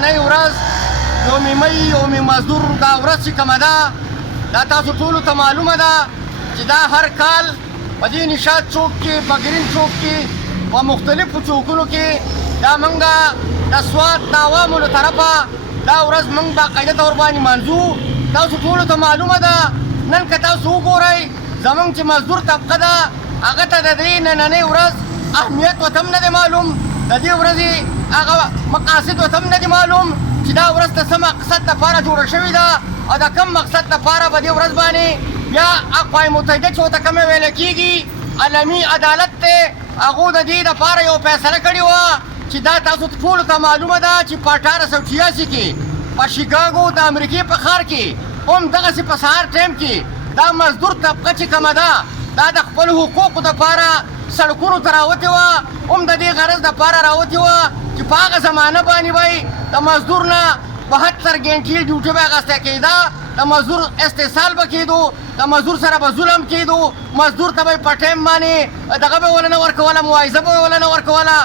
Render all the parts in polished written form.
نننۍ ورځ یوم می یوم مزدور دا ورځ چې کومه ده دا تاسو ټولو ته معلومه ده چې دا هر کال په دې نشاط چوک کې په ګرین چوک کې په مختلفو چوکونو کې دا موږ د سوات د عوامو له طرفه دا ورځ موږ باقاعده طور باندې مانځو. تاسو ټولو ته معلومه ده نن که تاسو وګورئ زموږ چې مزدور طبقه ده هغه ته د دې نننۍ ورځ اهمیت ورته هم نه دی معلوم، د دې ورځې هغه مقاصد ورته هم نه دي معلوم چې دا ورځ د څه مقصد لپاره جوړه شوې ده او د کوم مقصد لپاره په دې ورځ باندې بیا اقوام متحده چې ورته کومه ویل کېږي عالمي عدالت دی هغو د دې دپاره یو فیصله کړې وه چې دا تاسو ټولو ته معلومه ده چې په 1886 کې په شیکاګو د امریکې په ښار کې هم دغسې په سهار ټایم کې دا مزدور طبقه چې کومه ده دا د خپلو حقوقو دپاره سړکونو ته راوتې وه، هم د دې غرض دپاره راوتې وه چې په هغه زمانه باندې به د مزدور نه 72 ګنټې ډیوټي به اخیسته کېده، د مزدور استحصال به کېدو، د مزدور سره به ظلم کېدو، مزدور ته به په ټایم باندې دغه به ونه نه ورکوله، معاوضه به ونه نه ورکوله،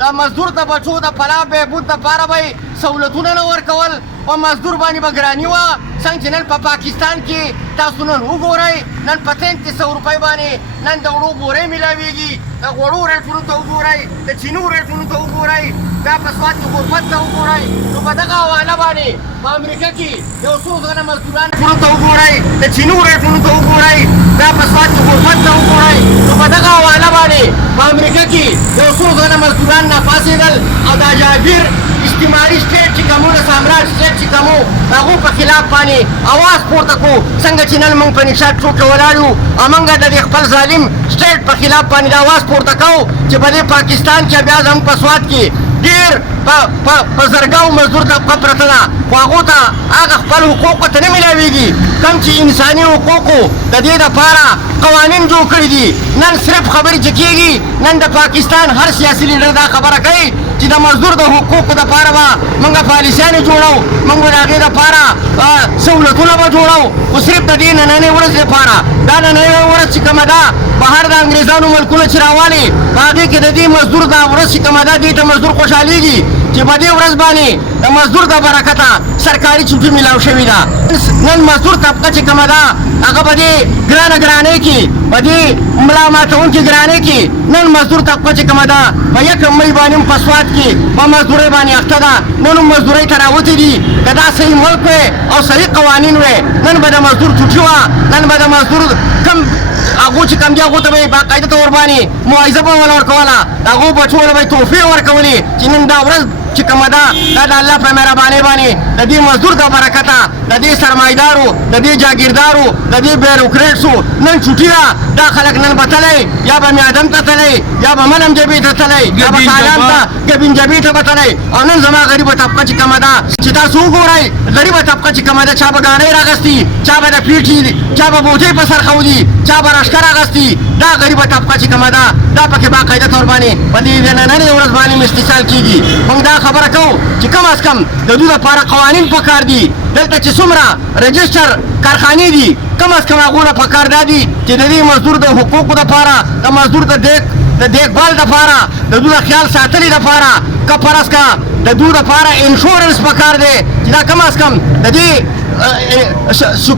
د مزدور د بچو د فلاح بهبود دپاره به سهولتونه نه ورکول، په مزدور باندې به ګراني وه. څنګه چې نن په پاکستان کې تاسو نن وګورئ نن په 3300 روپۍ باندې نن د وړو بورې میلاویږي، د غوړو ریټونو ته وګورئ، د چینو ریټونو ته وګورئ، بیا په سوات کې غربت ته وګورئ. نو په دغه حواله باندې په امریکا کې یو څو ځله مزدوران ته وګورئ، د چینو ریټونو ته وګورئ، بیا په سوات کې غربت ته وګورئ. نو په دغه حواله باندې په امریکا کې یو څو ځله مزدوران ناپاڅېدل او دا جابر استعماري سټیټ چې کوم د سامراج سټیټ چې کوم هغو په خلاف باندې اواز پورته کړو. څنګه چې نن موږ په نشاط چوک کې ولاړ یو او موږ د دې خپل ظالم سټیټ په خلاف باندې د اواز پورته کوو چې په دې پاکستان کې بیا زموږ په سوات کې ډېر په زرګاو مزدور طبقه پرته ده، خو هغو ته هغه خپل حقوقو ته نه میلاویږي کوم چې انساني حقوقو د دې دپاره قوانین جوړ کړي دي. نن صرف خبرې چې کېږي نن د پاکستان هر سیاسي لیډر دا خبره کوي چې د مزدور د حقوقو دپاره به موږ پالیسیانې جوړو، موږ به د هغې دپاره سهولتونه به جوړو، خو صرف د دې نننۍ ورځ دپاره دا نننۍ ورځ چې کومه ده بهر د انګریزانو ملکونه چې راوالي په هغې کې د دې مزدور دا ورځ چې کومه ده دې ته مزدور خوشحالېږي چې په دې ورځ باندې د مزدور د برکته سرکاري چوټي میلاو شوې ده. نن مزدور طبقه چې کومه ده هغه په دې ګرانۍ کې په دې ملا ماتونکې ګرانۍ کې نن مزدور طبقه چې کومه ده په 1 مۍ باندې هم په سوات کې په مزدورۍ باندې اخته ده. نن هم مزدورۍ ته راوتې دي که دا صحیح ملک وی او صحیح قوانین وی نن به د مزدور چوټي وه، نن به د مزدور کم هغو چې کوم دي هغو ته به یې باقاعده طور باندې معاوضه به ونه ورکوله، د هغو بچو له به یې تحفې ورکولې چې نن دا ورځ چې کومه ده دا د الله په مهربانۍ باندې د دې مزدور د برکته د دې سرمایدارو د دې جاګیردارو د دې بیروکریټسو نن چوټي ده. دا خلک نن به تلی یا به میادم ته تلی یا به ملم جبې ته تلی یا به سالان ته ګبین جبې ته به تلی. او نن زما غریبه طبقه چې کومه ده چې تاسو وګورئ غریبه طبقه چې کومه ده چا به ګاڼۍ راغستي، چا به د پیټي، چا به بوټۍ په سر ښودي، چا به رشکه راغستي. دا غریبه طبقه چې کومه ده دا پکې باقاعده طور باندې په دې نننۍ ورځ باندې استحصال کېږي. موږ دا خبره کوو چې کم از کم د دوی لپاره قوانین پکار دي. دلته چې څومره رجسټر کارخانې دي کم از کم هغو نه پکار دا دي چې د دې مزدور د حقوقو دپاره د مزدور د دیکبال دپاره د دوی د خیال ساتلې دپاره که فرض که د دوی دپاره انشورنس پکار دی چې دا کم از کم د دې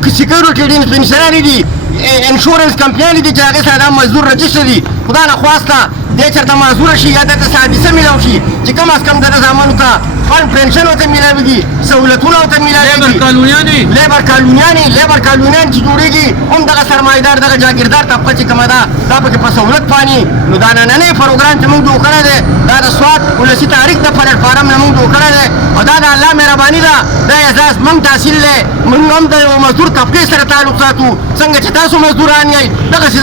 سیکیورټي ډیفینشنانې دي انشورنس کمپنیانې دي چې هغې سره دا مزدور رجسټر دي. خدا نخواسته دې چېرته معذوره شي یا دته څه حادثه میلاو شي چې کم از کم دغه زامنو ته فند پنشن ورته میلاویږي، سهولتونه ورته میلاویږي. لیبر کالونیان چې جوړېږي هم دغه سرمایدار دغه جاګیردار طبقه چې کومه ده دا پکې په سهولت باندې. نو دا نننی پروګرام چې موږ جوړ کړی دی دا د سوات ولسي تحریک د پلیټ فارم نه موږ جوړ کړی دی او دا د الله مهرباني ده. دا احساس موږ تحصیل دی، موږ هم د مزدور طبقې سره تعلق ساتو څنګه چې تاسو مزدوران یئ دغسې